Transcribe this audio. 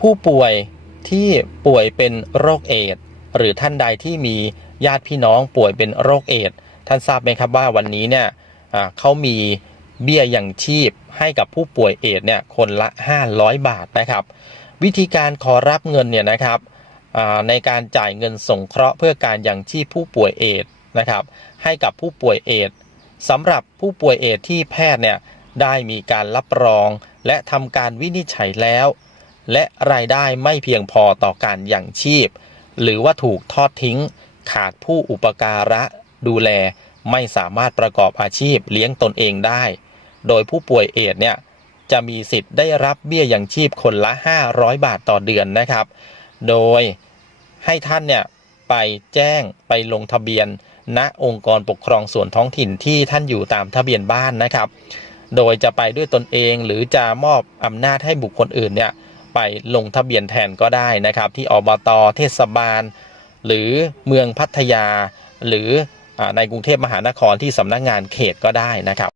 ผู้ป่วยที่ป่วยเป็นโรคเอดส์หรือท่านใดที่มีญาติพี่น้องป่วยเป็นโรคเอดส์ท่านทราบไหมครับว่าวันนี้เนี่ยเขามีเบี้ยยังชีพให้กับผู้ป่วยเอดส์เนี่ยคนละ 500 บาทนะครับ วิธีการขอรับเงินเนี่ยนะครับในการจ่ายเงินสงเคราะห์เพื่อการยังชีพผู้ป่วยเอดส์นะครับ ให้กับผู้ป่วยเอดส์สำหรับผู้ป่วยเอดส์ที่แพทย์เนี่ยได้มีการรับรองและทำการวินิจฉัยแล้ว และรายได้ไม่เพียงพอต่อการยังชีพ หรือว่าถูกทอดทิ้ง ขาดผู้อุปการะดูแลไม่สามารถประกอบอาชีพเลี้ยงตนเองได้ โดยผู้ป่วยเอดเนี่ยจะมีสิทธิ์ได้รับเบี้ยยังชีพคนละ 500 บาทต่อเดือนนะครับ โดยให้ท่านเนี่ยไปแจ้งไปลงทะเบียน ณองค์กรปกครองส่วนท้องถิ่นที่ท่านอยู่ตามทะเบียนบ้านนะครับ โดยจะไปด้วยตนเองหรือจะมอบอำนาจให้บุคคลอื่นเนี่ย ไปลงทะเบียนแทนก็ได้นะครับ ที่อบตเทศบาล หรือเมืองพัทยา หรือในกรุงเทพมหานครที่สำนักงานเขตก็ได้นะครับ